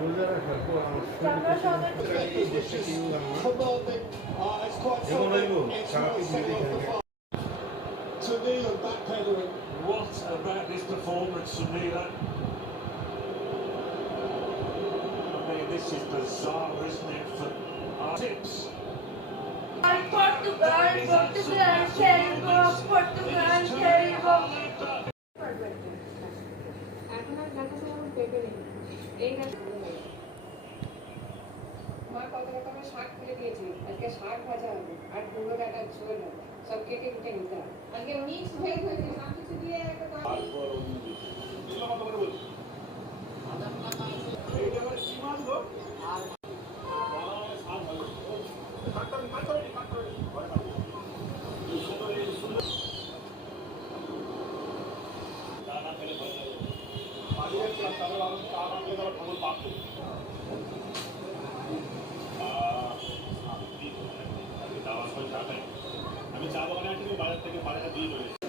রোজা রাখার পর আমার আমরা সবাই এই দেশটা কেউ যেমন হইব সারা পৃথিবীতে এখানে Sunila backpedaling. What about this performance, Sunila? I mean, this is bizarre, isn't it? For our tips. Portugal, এখন আর দেখা সময় পেবে নেই এই মা কত রকমের শাক তুলে দিয়েছে আজকে শাক ভাজা হবে আর পুরো ডাটার ঝোল হবে সব কেটে কুটে নিতে হবে আজকে মিক্স ভেজ হয়েছে সব কিছু দিয়ে একটা আমি চা বাগানে বাজার থেকে বাজারে দিয়ে চলে